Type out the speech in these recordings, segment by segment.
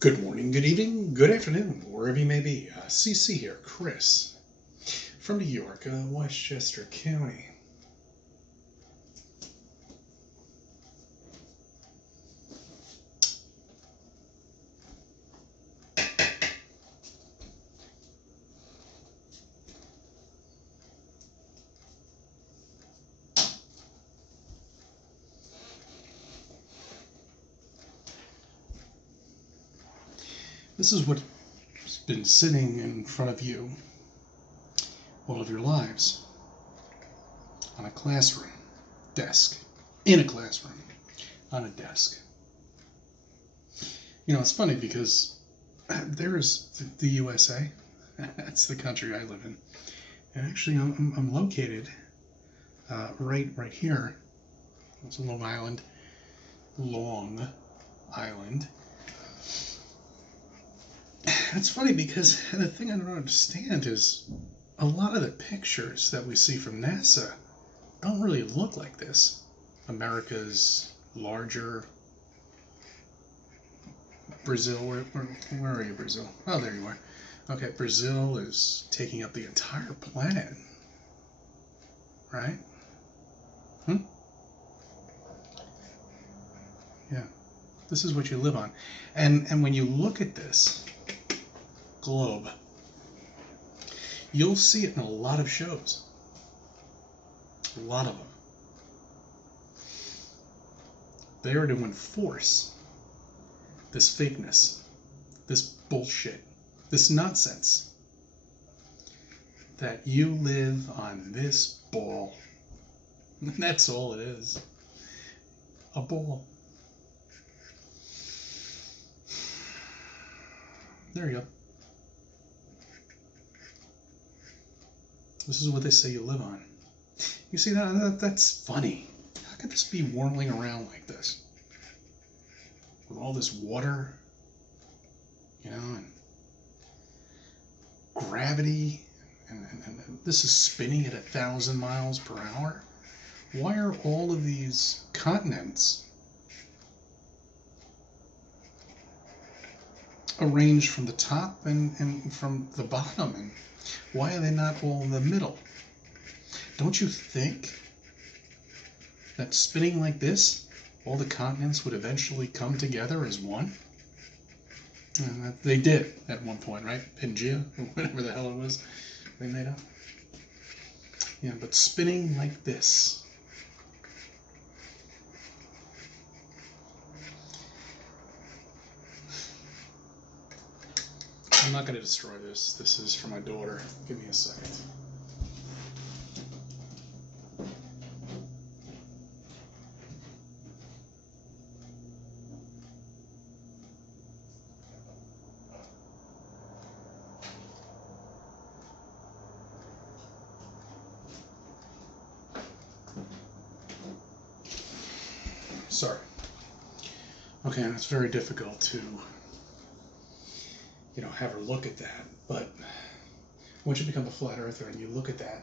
Good morning, good evening, good afternoon, wherever you may be. CC here, Chris, from New York, Westchester County. This is what's been sitting in front of you all of your lives on a classroom desk, in a classroom, on a desk. You know, it's funny because there's the USA. That's the country I live in. And actually, I'm located right here. It's a Long Island. It's funny because the thing I don't understand is a lot of the pictures that we see from NASA don't really look like this. America's larger. Brazil, where are you, Brazil? Oh, there you are. Okay, Brazil is taking up the entire planet, right? Yeah, this is what you live on. And when you look at this globe, you'll see it in a lot of shows. A lot of them. They are to enforce this fakeness, this bullshit, this nonsense that you live on this ball. That's all it is. A ball. There you go. This is what they say you live on. You see, that's funny. How could this be whirling around like this? With all this water, you know, and gravity, and this is spinning at 1,000 miles per hour. Why are all of these continents arranged from the top and from the bottom? And why are they not all in the middle? Don't you think that spinning like this, all the continents would eventually come together as one? And they did at one point, right? Pangea, or whatever the hell it was they made up. Yeah, but spinning like this. I'm not going to destroy this. This is for my daughter. Give me a second. Sorry. Okay, and it's very difficult to, have her look at that. But once you become a flat earther and you look at that,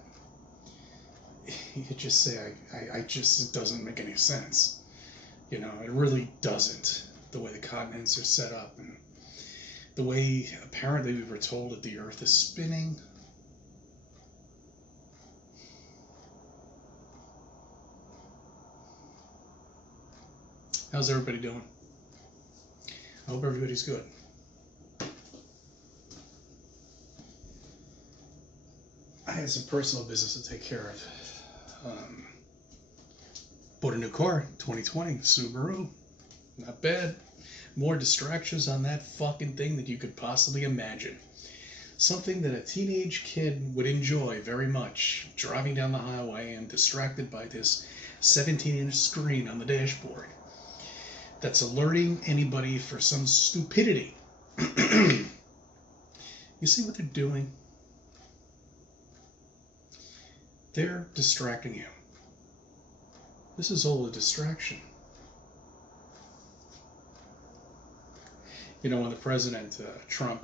you could just say, it doesn't make any sense. It really doesn't. The way the continents are set up and the way apparently we were told that the Earth is spinning. How's everybody doing? I hope everybody's good. I had some personal business to take care of. Bought a new car, 2020 Subaru. Not bad. More distractions on that fucking thing than you could possibly imagine. Something that a teenage kid would enjoy very much, driving down the highway and distracted by this 17-inch screen on the dashboard that's alerting anybody for some stupidity. You see what they're doing? They're distracting you. This is all a distraction. When the president, Trump,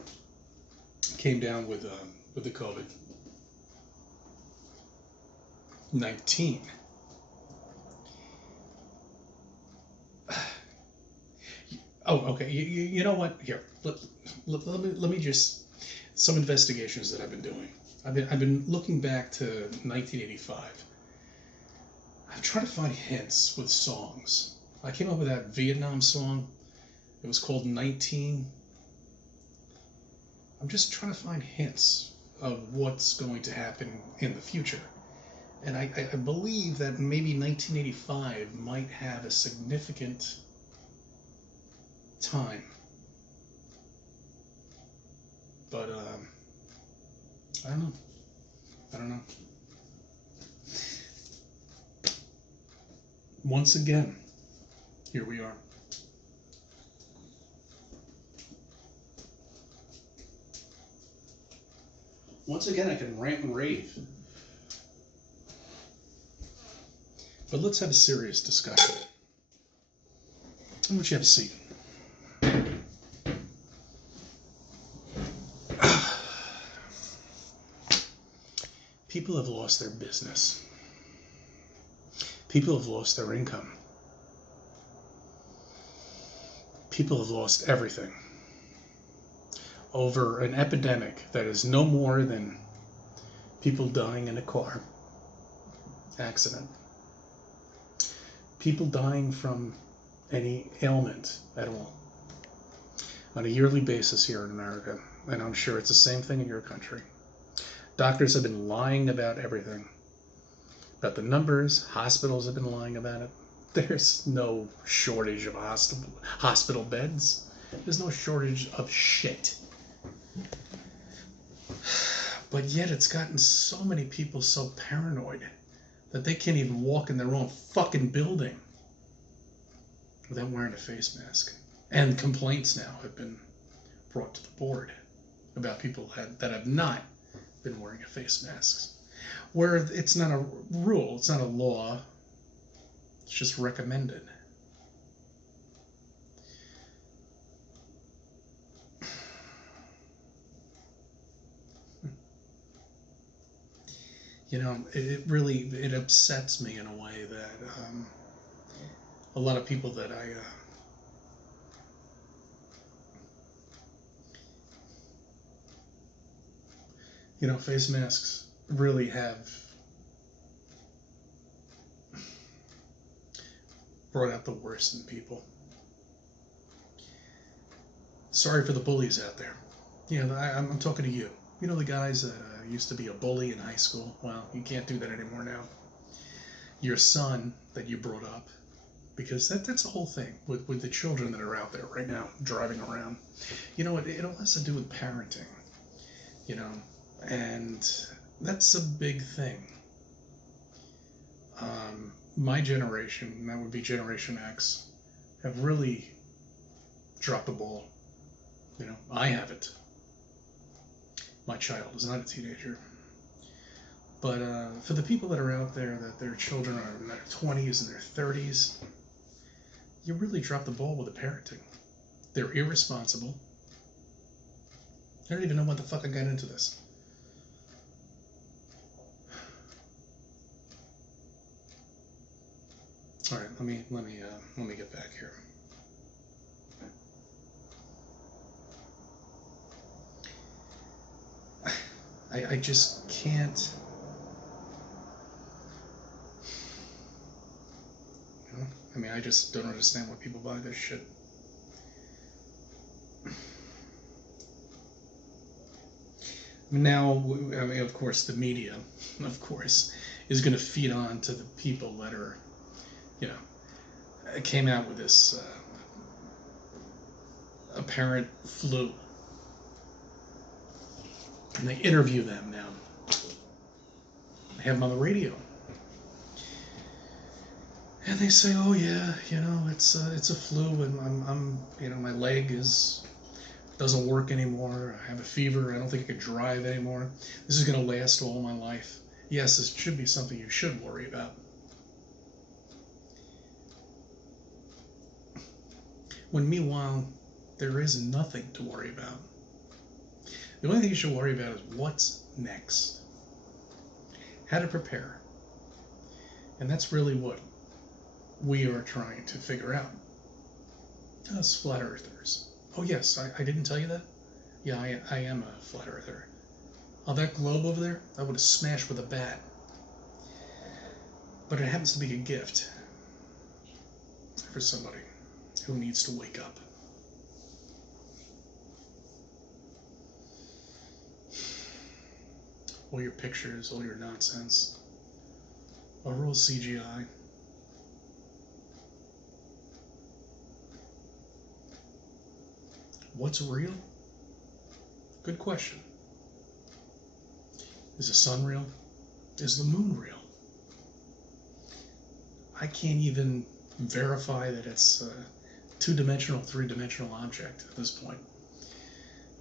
came down with the COVID-19, Oh, okay. You know what? Here, let me just some investigations that I've been doing. I've been looking back to 1985. I'm trying to find hints with songs. I came up with that Vietnam song. It was called 19. I'm just trying to find hints of what's going to happen in the future. And I believe that maybe 1985 might have a significant time. But I don't know. I don't know. Once again, here we are. Once again, I can rant and rave. But let's have a serious discussion. How much you have a seat? People have lost their business. People have lost their income. People have lost everything over an epidemic that is no more than people dying in a car accident. People dying from any ailment at all on a yearly basis here in America. And I'm sure it's the same thing in your country. Doctors have been lying about everything. About the numbers, hospitals have been lying about it. There's no shortage of hospital beds. There's no shortage of shit. But yet it's gotten so many people so paranoid that they can't even walk in their own fucking building without wearing a face mask. And complaints now have been brought to the board about people that have not been wearing a face mask. Where it's not a rule, it's not a law, it's just recommended. You know, it upsets me in a way that a lot of people that face masks really have brought out the worst in people. Sorry for the bullies out there. I'm talking to you. You know the guys that used to be a bully in high school? Well, you can't do that anymore now. Your son that you brought up, because that's the whole thing with the children that are out there right now driving around. It all has to do with parenting, and that's a big thing. My generation, that would be Generation X, have really dropped the ball. I haven't. My child is not a teenager. But for the people that are out there that their children are in their 20s and their 30s, you really drop the ball with the parenting. They're irresponsible. I don't even know what the fuck I got into this. All right, let me get back here. I just can't. I just don't understand why people buy this shit. Now, of course, the media, is going to feed on to the people that are, came out with this apparent flu. And they interview them now. They have them on the radio. And they say, "Oh yeah, it's a flu, and I'm my leg doesn't work anymore. I have a fever. I don't think I could drive anymore. This is going to last all my life." Yes, this should be something you should worry about. When meanwhile, there is nothing to worry about. The only thing you should worry about is what's next. How to prepare. And that's really what we are trying to figure out. Us flat earthers. Oh, yes, I didn't tell you that? Yeah, I am a flat earther. Oh, that globe over there, I would have smashed with a bat. But it happens to be a gift for somebody who needs to wake up. All your pictures, all your nonsense, are all CGI. What's real? Good question. Is the sun real? Is the moon real? I can't even verify that it's a two-dimensional, three-dimensional object at this point.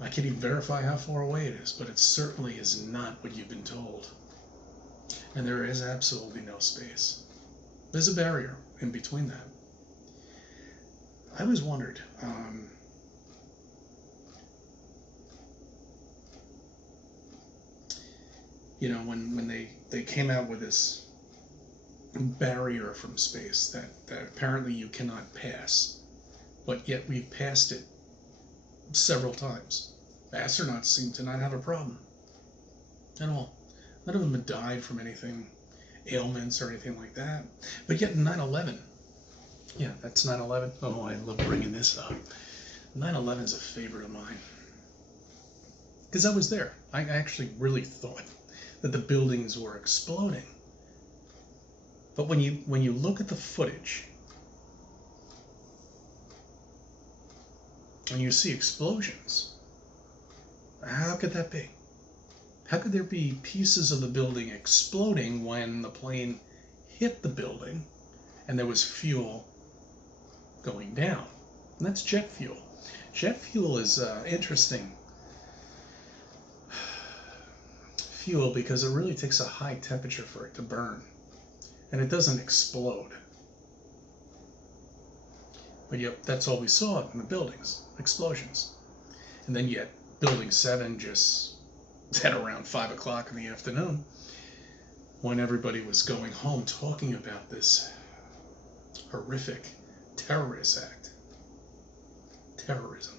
I can't even verify how far away it is, but it certainly is not what you've been told. And there is absolutely no space. There's a barrier in between that. I always wondered, when they came out with this barrier from space that apparently you cannot pass, but yet we've passed it several times. Astronauts seem to not have a problem at all. None of them have died from anything, ailments or anything like that. But yet in 9/11, yeah, that's 9/11. Oh, I love bringing this up. 9/11 is a favorite of mine because I was there. I actually really thought that the buildings were exploding. But when you look at the footage and you see explosions, how could that be? How could there be pieces of the building exploding when the plane hit the building and there was fuel going down? And that's jet fuel. Jet fuel is interesting fuel because it really takes a high temperature for it to burn. And it doesn't explode. But yep, that's all we saw in the buildings, explosions. And then yet, Building 7 just at around 5 o'clock in the afternoon, when everybody was going home talking about this horrific terrorist act. Terrorism.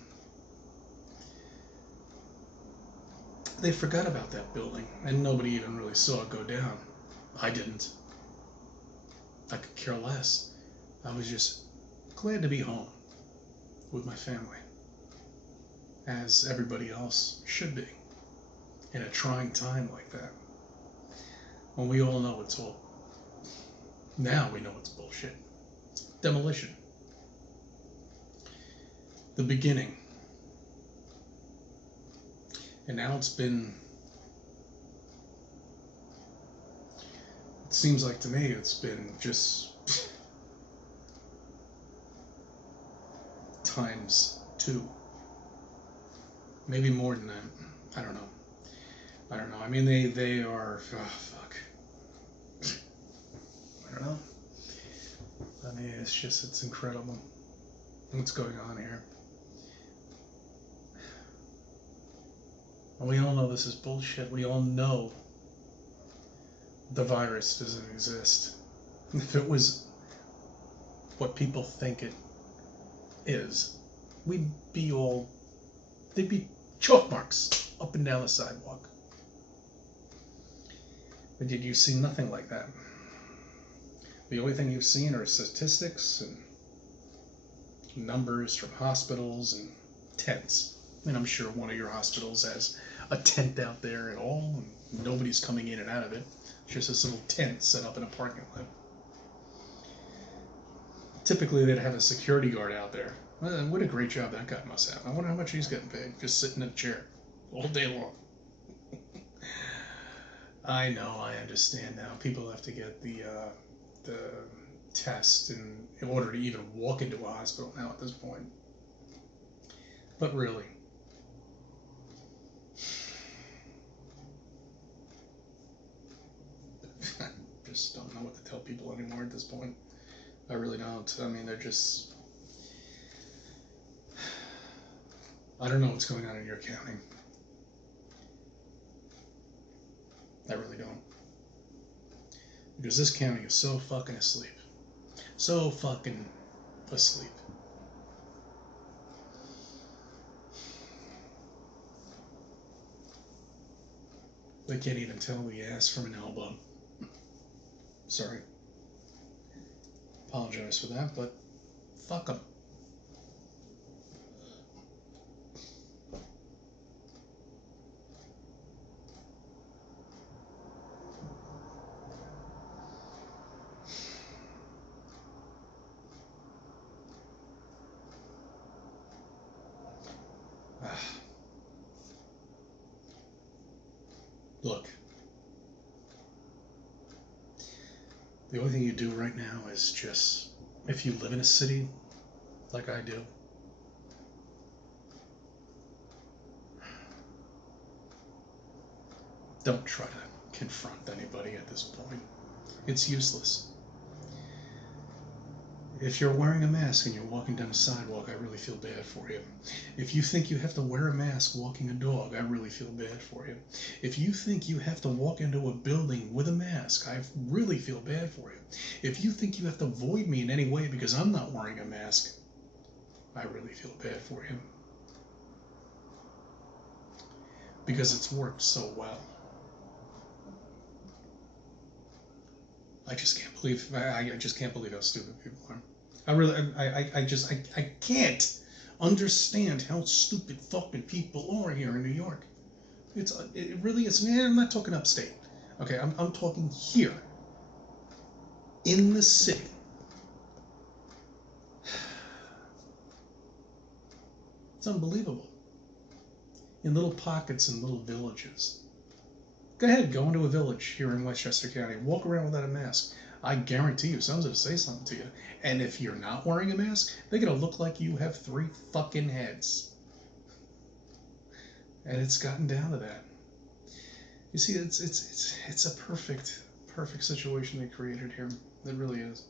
They forgot about that building, and nobody even really saw it go down. I didn't. I could care less. I was just glad to be home with my family, as everybody else should be, in a trying time like that. When we all know it's all, now we know it's bullshit. Demolition. The beginning. And now it seems like to me it's been just ×2. Maybe more than that. I don't know. I mean, they are, oh, fuck. I don't know. I mean, it's incredible what's going on here. And we all know this is bullshit. We all know the virus doesn't exist. If it was what people think it is, there'd be chalk marks up and down the sidewalk. But did you see nothing like that? The only thing you've seen are statistics and numbers from hospitals and tents. And I'm sure one of your hospitals has a tent out there at all, and nobody's coming in and out of it. It's just this little tent set up in a parking lot. Typically, they'd have a security guard out there. Well, what a great job that guy must have. I wonder how much he's getting paid, just sitting in a chair all day long. I know, I understand now. People have to get the test in order to even walk into a hospital now at this point. But really, I just don't know what to tell people anymore at this point. I really don't. I mean, they're just... I don't know what's going on in your county. I really don't. Because this county is so fucking asleep. So fucking asleep. They can't even tell the ass from an elbow. Sorry. Apologize for that, but fuck them. Look, the only thing you do right now is just, if you live in a city like I do, don't try to confront anybody at this point. It's useless. If you're wearing a mask and you're walking down the sidewalk, I really feel bad for you. If you think you have to wear a mask walking a dog, I really feel bad for you. If you think you have to walk into a building with a mask, I really feel bad for you. If you think you have to avoid me in any way because I'm not wearing a mask, I really feel bad for you. Because it's worked so well. I just can't believe how stupid people are. I can't understand how stupid fucking people are here in New York. It really is. I'm not talking upstate. Okay, I'm talking here in the city. It's unbelievable. In little pockets and little villages. Go ahead, go into a village here in Westchester County. Walk around without a mask. I guarantee you someone's going to say something to you. And if you're not wearing a mask, they're going to look like you have 3 fucking heads. And it's gotten down to that. You see, it's a perfect situation they created here. It really is.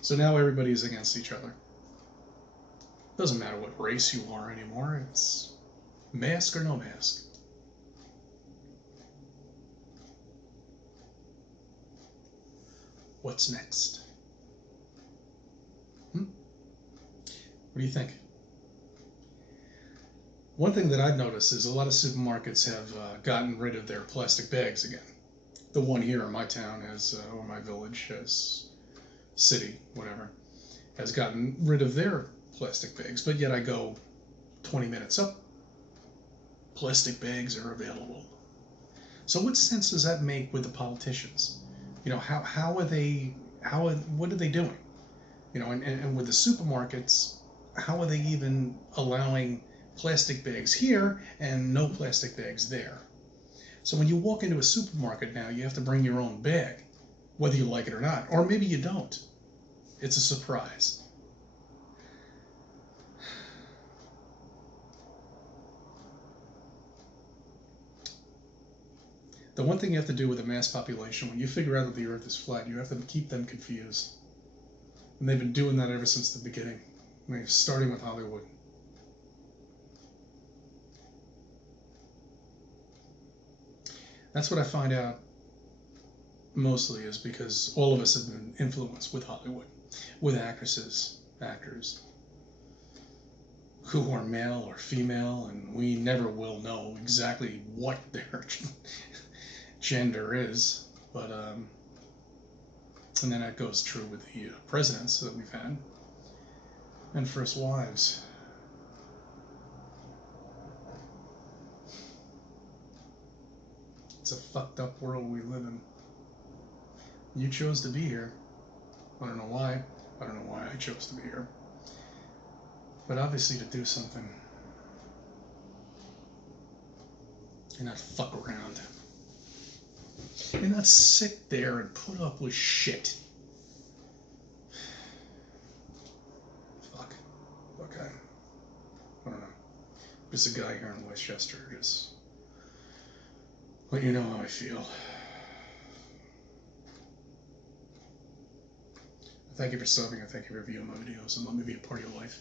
So now everybody is against each other. Doesn't matter what race you are anymore. It's mask or no mask. What's next? What do you think? One thing that I've noticed is a lot of supermarkets have gotten rid of their plastic bags again. The one here in my town has, or my village, has, city, whatever, has gotten rid of their plastic bags. But yet I go 20 minutes up, plastic bags are available. So what sense does that make with the politicians? You know, what are they doing? You know, and with the supermarkets, how are they even allowing plastic bags here and no plastic bags there? So when you walk into a supermarket now, you have to bring your own bag, whether you like it or not, or maybe you don't. It's a surprise. The one thing you have to do with a mass population, when you figure out that the Earth is flat, you have to keep them confused. And they've been doing that ever since the beginning, starting with Hollywood. That's what I find out mostly is because all of us have been influenced with Hollywood, with actresses, actors, who are male or female, and we never will know exactly what their gender is, but and then that goes true with the presidents that we've had and first wives. It's a fucked up world we live in. You chose to be here. I don't know why. I don't know why I chose to be here. But obviously to do something and not fuck around. And not sit there and put up with shit. Fuck. Okay. I don't know. Just a guy here in Westchester, just let you know how I feel. Thank you for subbing, and thank you for viewing my videos, and let me be a part of your life.